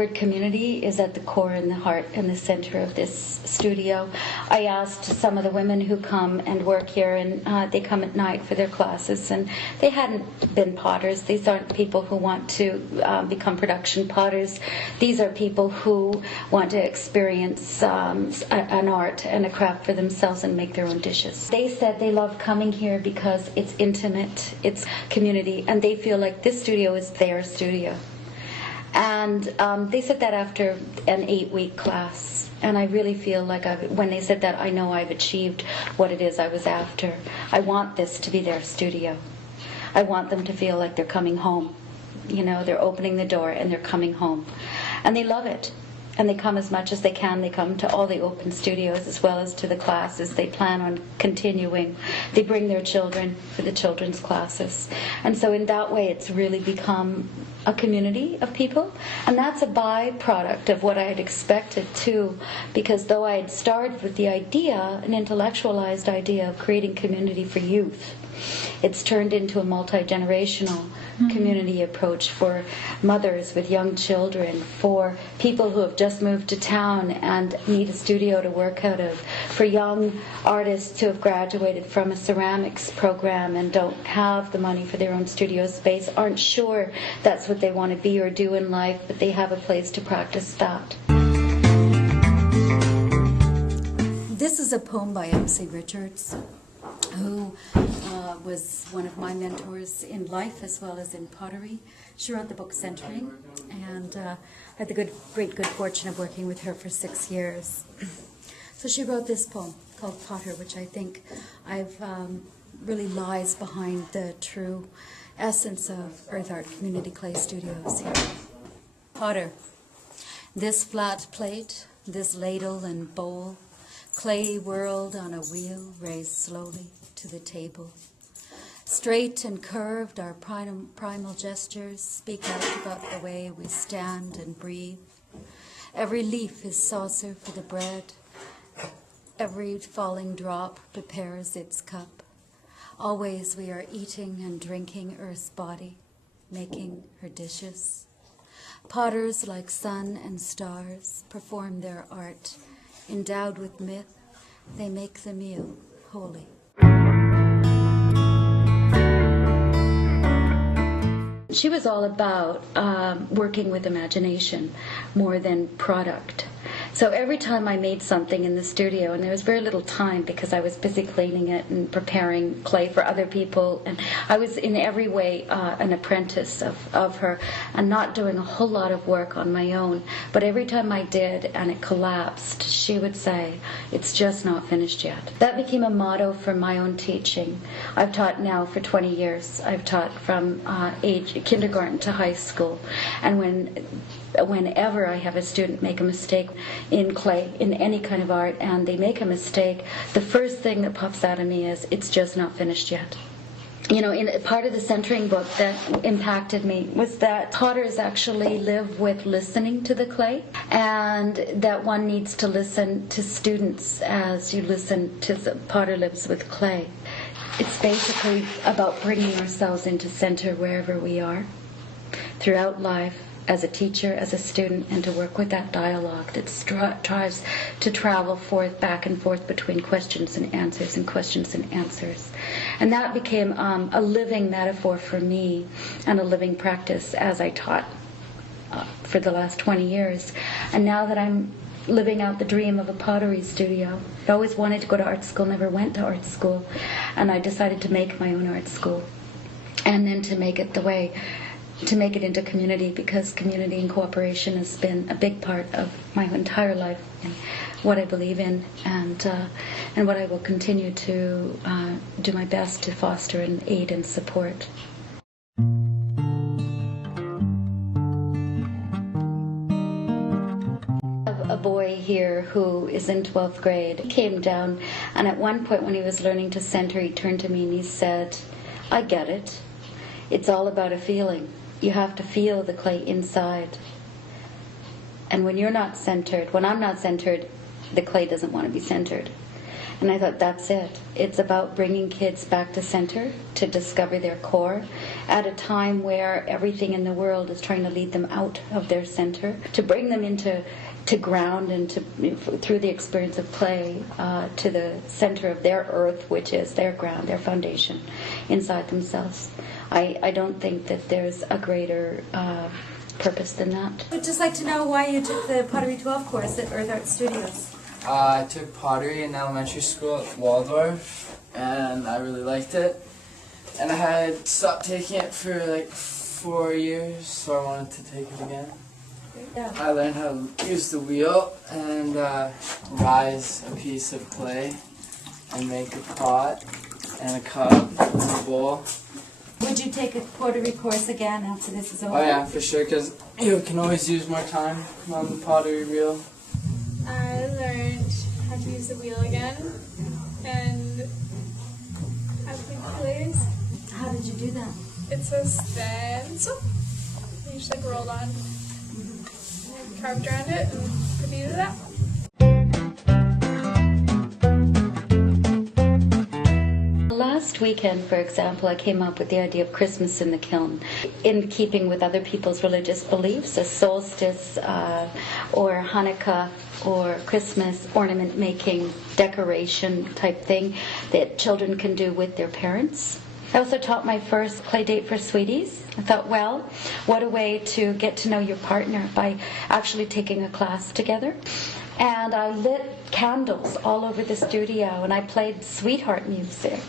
word community is at the core and the heart and the center of this studio. I asked some of the women who come and work here, and they come at night for their classes, and they hadn't been potters. These aren't people who want to become production potters. These are people who want to experience an art and a craft for themselves and make their own dishes. They said they love coming here because it's intimate, it's community, and they feel like this studio is their studio. And they said that after an 8-week class. And I really feel like when they said that, I know I've achieved what it is I was after. I want this to be their studio. I want them to feel like they're coming home. You know, they're opening the door and they're coming home. And they love it. And they come as much as they can. They come to all the open studios as well as to the classes. They plan on continuing. They bring their children for the children's classes. And so in that way, it's really become a community of people. And that's a byproduct of what I had expected too, because though I had started with the idea, an intellectualized idea of creating community for youth, it's turned into a multi-generational community approach for mothers with young children, for people who have just moved to town and need a studio to work out of, for young artists who have graduated from a ceramics program and don't have the money for their own studio space, aren't sure that's what they want to be or do in life, but they have a place to practice that. This is a poem by M.C. Richards, who was one of my mentors in life as well as in pottery. She wrote the book Centering, and I had the great good fortune of working with her for 6 years. So she wrote this poem called Potter, which I think really lies behind the true essence of Earth Art Community Clay Studios here. Potter, this flat plate, this ladle and bowl, clay whirled on a wheel, raised slowly to the table. Straight and curved, our primal gestures speak out about the way we stand and breathe. Every leaf is saucer for the bread. Every falling drop prepares its cup. Always we are eating and drinking Earth's body, making her dishes. Potters like sun and stars perform their art. Endowed with myth, they make the meal holy. She was all about working with imagination more than product. So every time I made something in the studio, and there was very little time because I was busy cleaning it and preparing clay for other people, and I was in every way an apprentice of her and not doing a whole lot of work on my own. But every time I did and it collapsed, she would say, "It's just not finished yet." That became a motto for my own teaching. I've taught now for 20 years. I've taught from age kindergarten to high school, and whenever I have a student make a mistake in clay, in any kind of art, and they make a mistake, the first thing that pops out of me is, "It's just not finished yet." You know, in part of the centering book that impacted me was that potters actually live with listening to the clay, and that one needs to listen to students as you listen to the potter lives with clay. It's basically about bringing ourselves into center wherever we are throughout life, as a teacher, as a student, and to work with that dialogue that tries to travel back and forth between questions and answers and questions and answers. And that became a living metaphor for me and a living practice as I taught for the last 20 years. And now that I'm living out the dream of a pottery studio, I always wanted to go to art school, never went to art school, and I decided to make my own art school, and then to make it into community, because community and cooperation has been a big part of my entire life and what I believe in, and what I will continue to do my best to foster and aid and support. A boy here who is in 12th grade. He came down, and at one point when he was learning to center, he turned to me and he said, "I get it. It's all about a feeling. You have to feel the clay inside. And when you're not centered, when I'm not centered, the clay doesn't want to be centered." And I thought, that's it. It's about bringing kids back to center, to discover their core, at a time where everything in the world is trying to lead them out of their center, to bring them into ground and through the experience of play to the center of their earth, which is their ground, their foundation inside themselves. I don't think that there's a greater purpose than that. I'd just like to know why you took the Pottery 12 course at Earth Art Studios. I took pottery in elementary school at Waldorf, and I really liked it. And I had stopped taking it for like 4 years, so I wanted to take it again. Yeah. I learned how to use the wheel and rise a piece of clay and make a pot and a cup and a bowl. Would you take a pottery course again after this is over? Oh yeah, for sure, because you can always use more time on the pottery wheel. I learned how to use the wheel again and how to make glaze. How did you do that? It's a stencil. You just like rolled on, and carved around it, and repeated it out. Last weekend, for example, I came up with the idea of Christmas in the kiln, in keeping with other people's religious beliefs, a solstice or Hanukkah or Christmas ornament making decoration type thing that children can do with their parents. I also taught my first play date for sweeties. I thought, well, what a way to get to know your partner by actually taking a class together. And I lit candles all over the studio, and I played sweetheart music.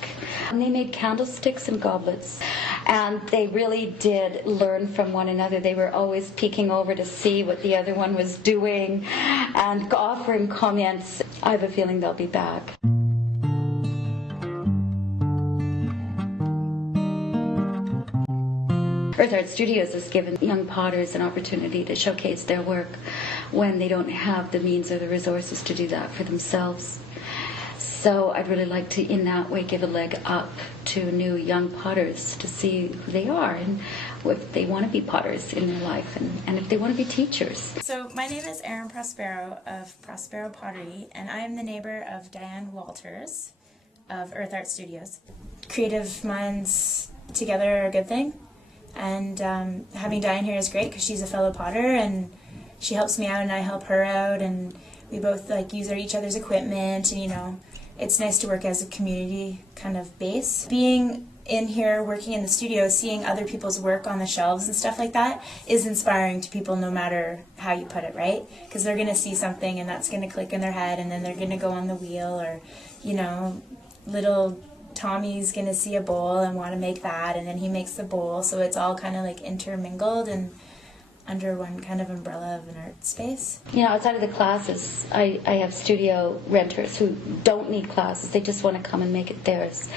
And they made candlesticks and goblets. And they really did learn from one another. They were always peeking over to see what the other one was doing and offering comments. I have a feeling they'll be back. Earth Art Studios has given young potters an opportunity to showcase their work when they don't have the means or the resources to do that for themselves. So I'd really like to, in that way, give a leg up to new young potters to see who they are and if they want to be potters in their life and if they want to be teachers. So my name is Erin Prospero of Prospero Pottery, and I am the neighbor of Diane Walters of Earth Art Studios. Creative minds together are a good thing. And having Diane here is great because she's a fellow potter and she helps me out and I help her out, and we both like use each other's equipment, and you know, it's nice to work as a community kind of base. Being in here working in the studio, seeing other people's work on the shelves and stuff like that is inspiring to people no matter how you put it, right? Because they're going to see something and that's going to click in their head, and then they're going to go on the wheel, or you know, little Tommy's going to see a bowl and want to make that, and then he makes the bowl, so it's all kind of like intermingled and under one kind of umbrella of an art space. You know, outside of the classes, I have studio renters who don't need classes. They just want to come and make it theirs.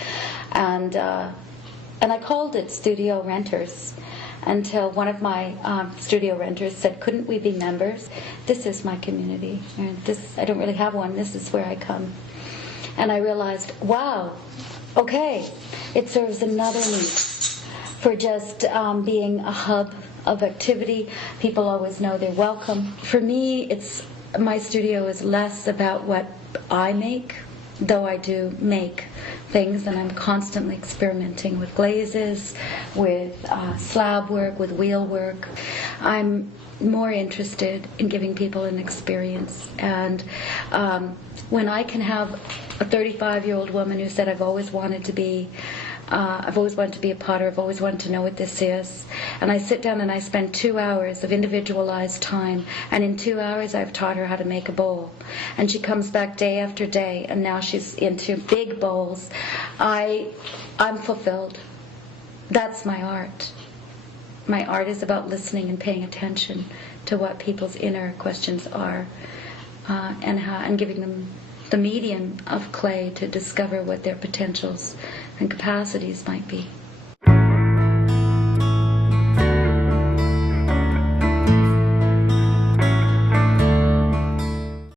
And I called it Studio Renters until one of my studio renters said, couldn't we be members? This is my community. And I don't really have one. This is where I come. And I realized, wow, okay, it serves another need for just being a hub of activity. People always know they're welcome. For me, my studio is less about what I make, though I do make things, and I'm constantly experimenting with glazes, with slab work, with wheel work. I'm more interested in giving people an experience, and when I can have a 35-year-old woman who said, I've always wanted to be a potter, I've always wanted to know what this is, and I sit down and I spend 2 hours of individualized time, and in 2 hours I've taught her how to make a bowl, and she comes back day after day, and now she's into big bowls. I'm fulfilled. That's my art. My art is about listening and paying attention to what people's inner questions are, and giving them the medium of clay to discover what their potentials and capacities might be.